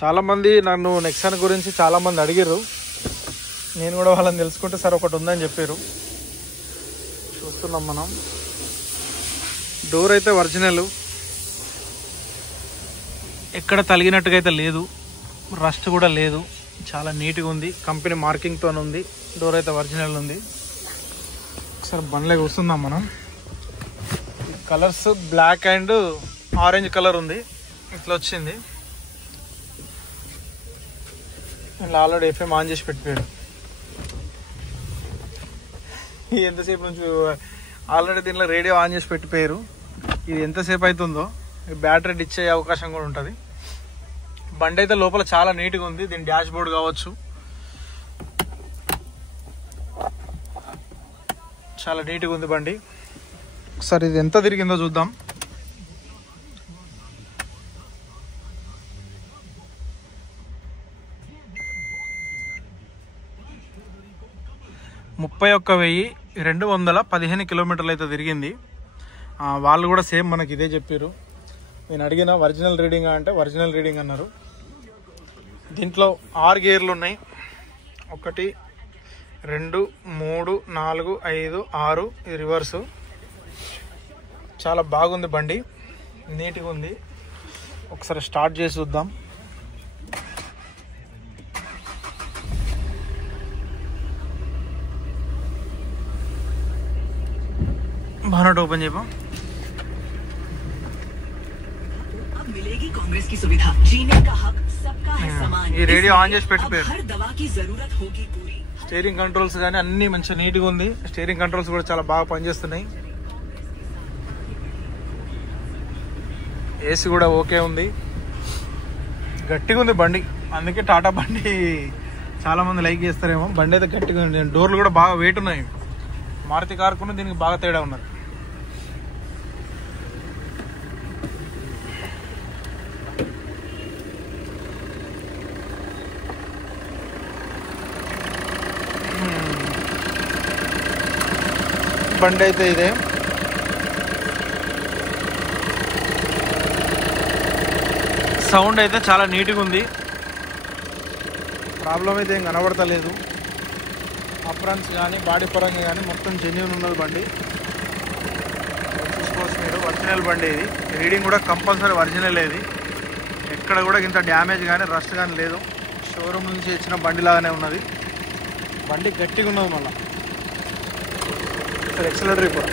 చాలామంది నన్ను నెక్సాన్ గురించి చాలామంది అడిగారు. నేను కూడా వాళ్ళని తెలుసుకుంటే సార్ ఒకటి ఉందని చెప్పారు. చూస్తున్నాం మనం. డోర్ అయితే ఒరిజినల్, ఎక్కడ తలిగినట్టుగా అయితే లేదు, రస్ట్ కూడా లేదు, చాలా నీట్గా ఉంది. కంపెనీ మార్కింగ్తో ఉంది. డోర్ అయితే ఒరిజినల్ ఉంది. ఒకసారి బండ్లే కూర్చుందాం మనం. Colours black and orange colour ఉంది. ఇట్లా వచ్చింది. ఇలా ఆల్రెడీ ఎఫ్ఎం ఆన్ చేసి పెట్టిపోయాడు. ఎంతసేపు నుంచి ఆల్రెడీ దీనిలో రేడియో ఆన్ చేసి పెట్టిపోయారు. ఇది ఎంతసేపు అవుతుందో బ్యాటరీ డిచ్ అయ్యే అవకాశం కూడా ఉంటుంది. బండి అయితే లోపల చాలా నీట్గా ఉంది. దీని డాష్ బోర్డ్ కావచ్చు, చాలా నీట్గా ఉంది బండి. ఒకసారి ఇది ఎంత తిరిగిందో చూద్దాం. ముప్పై 31,215 కిలోమీటర్లు అయితే తిరిగింది. వాళ్ళు కూడా సేమ్ మనకి ఇదే చెప్పారు. నేను అడిగిన ఒరిజినల్ రీడింగ్ అంటే ఒరిజినల్ రీడింగ్ అన్నారు. దీంట్లో 6 గేర్లు ఉన్నాయి. 1, 2, 3, 4, 5, 6. ఇది రివర్సు. చాలా బాగుంది బండి, నీట్గా ఉంది. ఒకసారి స్టార్ట్ చేసి చూద్దాం. బానట్ ఓపెన్ చేయమా. ఈ రేడియో ఆన్ చేసి పెట్టిపోయారు. స్టీరింగ్ కంట్రోల్స్ కానీ అన్ని మంచిగా నీట్గా ఉంది. స్టీరింగ్ కంట్రోల్స్ కూడా చాలా బాగా పనిచేస్తున్నాయి. ఏసీ కూడా ఓకే ఉంది. గట్టిగా ఉంది బండి, అందుకే టాటా బండి చాలా మంది లైక్ చేస్తారేమో. బండి అయితే గట్టిగా ఉంది. డోర్లు కూడా బాగా వెయిట్ ఉన్నాయి. మారుతి కారుకున్న దీనికి బాగా తేడా ఉన్నారు. బండి అయితే ఇదే. సౌండ్ అయితే చాలా నీట్గా ఉంది. ప్రాబ్లం అయితే ఏం కనబడతలేదు. అప్రాన్స్ కానీ బాడీ పరంగా కానీ మొత్తం జెన్యూన్ ఉన్నది బండి. చూసుకోవచ్చు మీరు. ఒరిజినల్ బండి ఇది. రీడింగ్ కూడా కంపల్సరీ ఒరిజినల్. ఇది ఎక్కడ కూడా ఇంత డ్యామేజ్ కానీ రస్ట్ కానీ లేదు. షోరూమ్ నుంచి ఇచ్చిన బండి లాగానే ఉన్నది. బండి గట్టిగా ఉన్నది. మళ్ళీ ఎక్సలెటరీ కూడా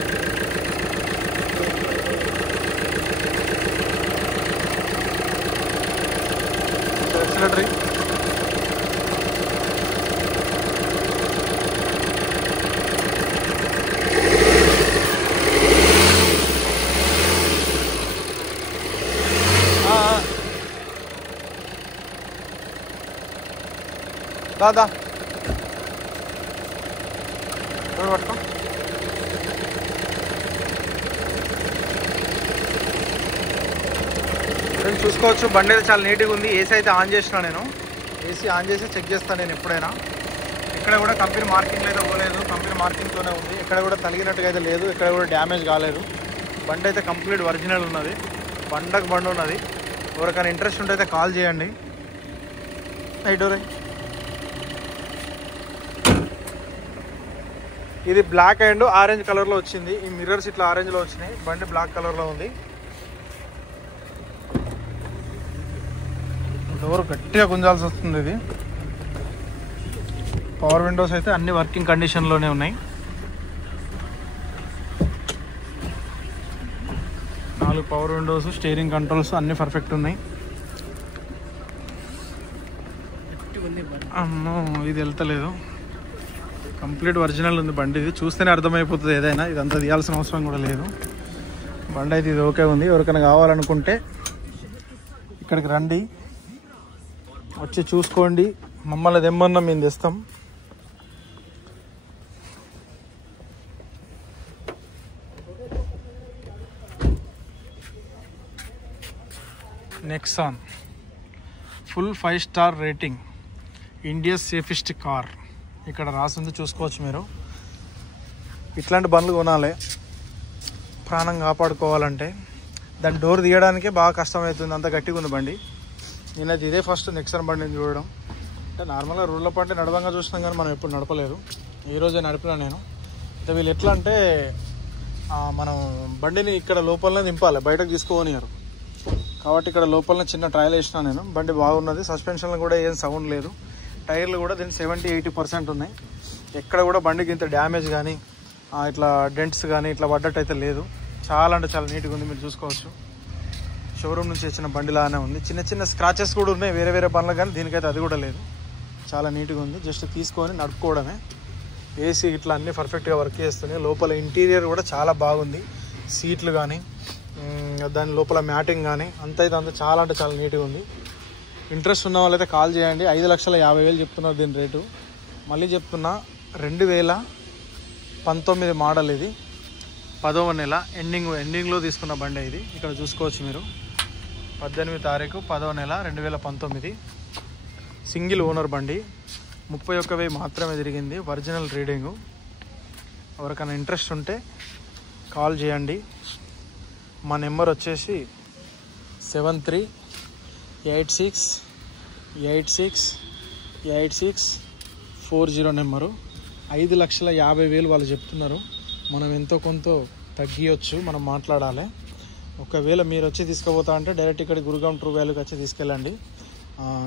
ఎక్సలెటరీ. దాదా పట్టుకో. చూసుకోవచ్చు బండి అయితే చాలా నీట్గా ఉంది. ఏసీ అయితే ఆన్ చేసిన నేను. ఏసీ ఆన్ చేసి చెక్ చేస్తాను నేను ఎప్పుడైనా. ఎక్కడ కూడా కంపెనీ మార్కింగ్ అయితే పోలేదు. కంపెనీ మార్కింగ్తోనే ఉంది. ఎక్కడ కూడా తలిగినట్టుగా అయితే లేదు. ఎక్కడ కూడా డ్యామేజ్ కాలేదు. బండి అయితే కంప్లీట్ ఒరిజినల్ ఉన్నది. బండి ఉన్నది. ఎవరికైనా ఇంట్రెస్ట్ ఉంటే అయితే కాల్ చేయండి. డోరే. ఇది బ్లాక్ అండ్ ఆరెంజ్ కలర్లో వచ్చింది. ఈ మిర్రర్స్ ఇట్లా ఆరెంజ్లో వచ్చినాయి. బండి బ్లాక్ కలర్లో ఉంది. డోర్ గట్టిగా గుంజాల్సి వస్తుంది. ఇది పవర్ విండోస్ అయితే అన్ని వర్కింగ్ కండిషన్లోనే ఉన్నాయి. 4 పవర్ విండోస్, స్టీరింగ్ కంట్రోల్స్ అన్ని పర్ఫెక్ట్ ఉన్నాయి. అమ్మో ఇది వెళ్తలేదు. కంప్లీట్ ఒరిజినల్ ఉంది బండి. ఇది చూస్తేనే అర్థమైపోతుంది ఏదైనా. ఇదంతా తీయాల్సిన అవసరం కూడా లేదు. బండి అయితే ఇది ఓకే ఉంది. ఎవరికైనా కావాలనుకుంటే ఇక్కడికి రండి, వచ్చి చూసుకోండి. మమ్మల్ని తెమ్మన్నా మేము తెస్తాం. Nexon full 5 star rating, India safest car. ఇక్కడ రాసింది చూసుకోవచ్చు మీరు. ఇట్లాంటి బండ్లు కొనాలి ప్రాణం కాపాడుకోవాలంటే. దాని డోర్ తీయడానికే బాగా కష్టమవుతుంది, అంత గట్టిగా ఉంది బండి. నేనైతే ఇదే ఫస్ట్ నెక్సన్ బండిని చూడడం. అంటే నార్మల్గా రూల్లో పంటే నడవంగా చూసినాం కానీ మనం ఎప్పుడు నడపలేదు. ఈరోజే నడిపినా నేను. అయితే వీళ్ళు ఎట్లా అంటే మనం బండిని ఇక్కడ లోపలనే దింపాలి, బయటకు తీసుకోనియారు. కాబట్టి ఇక్కడ లోపలనే చిన్న ట్రయల్ వేసినా నేను. బండి బాగున్నది, సస్పెన్షన్లో కూడా ఏం సౌండ్ లేదు. టైర్లు కూడా దీనికి 70-80% ఉన్నాయి. ఎక్కడ కూడా బండికి ఇంత డ్యామేజ్ కానీ ఇట్లా డెంట్స్ కానీ ఇట్లా పడ్డట్టు అయితే లేదు. చాలా అంటే చాలా నీట్గా ఉంది, మీరు చూసుకోవచ్చు. షోరూమ్ నుంచి వచ్చిన బండిలానే ఉంది. చిన్న చిన్న స్క్రాచెస్ కూడా ఉన్నాయి వేరే వేరే బండ్లు, కానీ దీనికైతే అది కూడా లేదు. చాలా నీట్గా ఉంది. జస్ట్ తీసుకొని నడుపుకోవడమే. ఏసీ ఇట్లా అన్నీ పర్ఫెక్ట్గా వర్క్ చేస్తున్నాయి. లోపల ఇంటీరియర్ కూడా చాలా బాగుంది. సీట్లు కానీ దాని లోపల మ్యాటింగ్ కానీ అంతా చాలా అంటే చాలా నీట్గా ఉంది. ఇంట్రెస్ట్ ఉన్న వాళ్ళైతే కాల్ చేయండి. 5,50,000 చెప్తున్నారు దీని రేటు. మళ్ళీ చెప్తున్నా, 2019 మోడల్. ఇది 10వ నెల ఎండింగ్లో తీసుకున్న బండి ఇది. ఇక్కడ చూసుకోవచ్చు మీరు. 18వ తారీఖు 10వ నెల 2019. సింగిల్ ఓనర్ బండి. 31,000 మాత్రమే తిరిగింది. Original reading. ఎవరికైనా ఇంట్రెస్ట్ ఉంటే కాల్ చేయండి. మా నెంబర్ వచ్చేసి 7386868640 నెంబరు. 5,50,000 వాళ్ళు చెప్తున్నారు. మనం ఎంతో కొంత తగ్గియొచ్చు, మనం మాట్లాడాలి. ఒకవేళ మీరు వచ్చి తీసుకుపోతా అంటే డైరెక్ట్ ఇక్కడ గురుగాం ట్రూ వాల్యూకి వచ్చి తీసుకెళ్ళండి.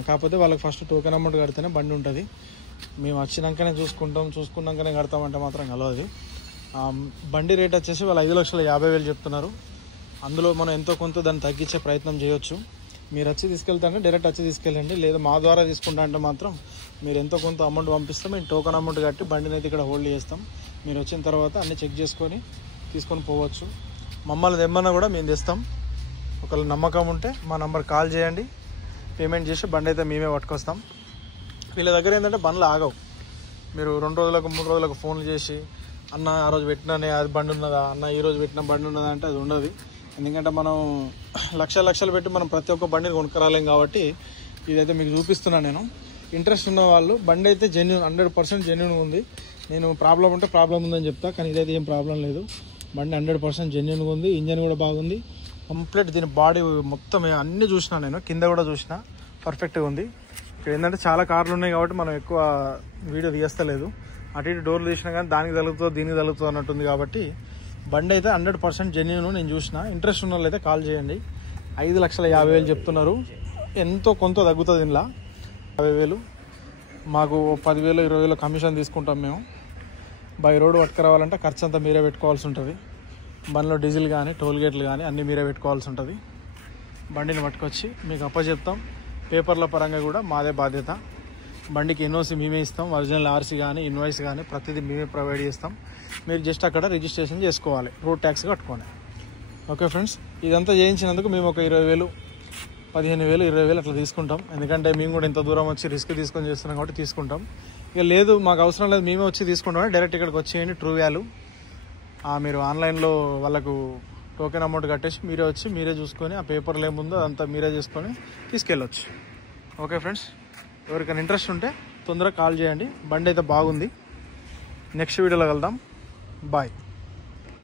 కాకపోతే వాళ్ళకి ఫస్ట్ టోకెన్ అమౌంట్ కడితేనే బండి ఉంటుంది. మేము వచ్చినాకనే చూసుకున్నాకనే కడతామంటే మాత్రం కలవదు. బండి రేట్ వచ్చేసి వాళ్ళు 5,50,000 చెప్తున్నారు. అందులో మనం ఎంతో కొంత దాన్ని తగ్గించే ప్రయత్నం చేయొచ్చు. మీరు వచ్చి తీసుకెళ్తానే డైరెక్ట్ వచ్చి తీసుకెళ్ళండి. లేదా మా ద్వారా తీసుకుంటా అంటే మాత్రం మీరు ఎంతో కొంత అమౌంట్ పంపిస్తాం. మేము టోకెన్ అమౌంట్ కట్టి బండిని అయితే ఇక్కడ హోల్డ్ చేస్తాం. మీరు వచ్చిన తర్వాత అన్నీ చెక్ చేసుకొని తీసుకొని పోవచ్చు. మమ్మల్ని తెమ్మన్నా కూడా మేము తెస్తాం. ఒకవేళ నమ్మకం ఉంటే మా నంబర్ కాల్ చేయండి. పేమెంట్ చేసి బండి అయితే మేమే పట్టుకొస్తాం. వీళ్ళ దగ్గర ఏంటంటే బండ్లు ఆగవు. మీరు 2 రోజులకు 3 రోజులకు ఫోన్లు చేసి అన్న ఆ రోజు పెట్టినానే అది బండి ఉన్నదా, అన్న ఈ రోజు పెట్టిన బండి ఉన్నదా అంటే అది ఉండదు. ఎందుకంటే మనం లక్షలు పెట్టి మనం ప్రతి ఒక్క బండిని కొనుక్కరాలేం. కాబట్టి ఇదైతే మీకు చూపిస్తున్నాను నేను. ఇంట్రెస్ట్ ఉన్న వాళ్ళు బండి అయితే 100% జెన్యూన్ ఉంది. నేను ప్రాబ్లం ఉంటే ప్రాబ్లం ఉందని చెప్తా, కానీ ఇదైతే ఏం ప్రాబ్లం లేదు. బండి 100% జెన్యూన్గా ఉంది. ఇంజన్ కూడా బాగుంది. కంప్లీట్ దీని బాడీ మొత్తం అన్నీ చూసినా నేను, కింద కూడా చూసినా పర్ఫెక్ట్గా ఉంది. ఇక్కడ ఏంటంటే చాలా కార్లు ఉన్నాయి కాబట్టి మనం ఎక్కువ వీడియో తీయస్తలేదు. అటు ఇటు డోర్లు తీసినా కానీ దానికి తగులుతుందో దీనికి తగులుతుందో అన్నట్టుంది. కాబట్టి బండి అయితే 100% జెన్యూన్ నేను చూసిన. ఇంట్రెస్ట్ ఉన్న వాళ్ళు అయితే కాల్ చేయండి. 5,50,000 చెప్తున్నారు. ఎంతో కొంత తగ్గుతుంది ఇంట్లో. 50,000 మాకు 10,000 20,000 కమిషన్ తీసుకుంటాం మేము. బై రోడ్ పట్టుకురావాలంటే ఖర్చు అంతా మీరే పెట్టుకోవాల్సి ఉంటుంది. బండిలో డీజిల్ కానీ టోల్ గేట్లు కానీ అన్నీ మీరే పెట్టుకోవాల్సి ఉంటుంది. బండిని పట్టుకొచ్చి మీకు అప్పచెప్తాం. పేపర్ల పరంగా కూడా మాదే బాధ్యత. బండికి ఎన్ఓసి మేమే ఇస్తాం. ఒరిజినల్ ఆర్సీ కానీ ఇన్వాయిస్ కానీ ప్రతిదీ మేమే ప్రొవైడ్ చేస్తాం. మీరు జస్ట్ అక్కడ రిజిస్ట్రేషన్ చేసుకోవాలి, రోడ్ ట్యాక్స్ కట్టుకోండి. ఓకే ఫ్రెండ్స్, ఇదంతా చేయించినందుకు మేము ఒక 20,000 15,000 20,000 అట్లా తీసుకుంటాం. ఎందుకంటే మేము కూడా ఇంత దూరం వచ్చి రిస్క్ తీసుకొని చేస్తున్నాం కాబట్టి తీసుకుంటాం. ఇక లేదు మాకు అవసరం లేదు మేమే వచ్చి తీసుకుంటాం, డైరెక్ట్ ఇక్కడికి వచ్చేయండి. ట్రూ వాల్యూ మీరు ఆన్లైన్లో వాళ్ళకు టోకెన్ అమౌంట్ కట్టేసి మీరే వచ్చి మీరే చూసుకొని ఆ పేపర్లు ఏముందో అదంతా మీరే చేసుకొని తీసుకెళ్ళొచ్చు. ఓకే ఫ్రెండ్స్, ఎవరికైనా ఇంట్రెస్ట్ ఉంటే తొందరగా కాల్ చేయండి. బండి అయితే బాగుంది. నెక్స్ట్ వీడియోలో కలుద్దాం. బాయ్.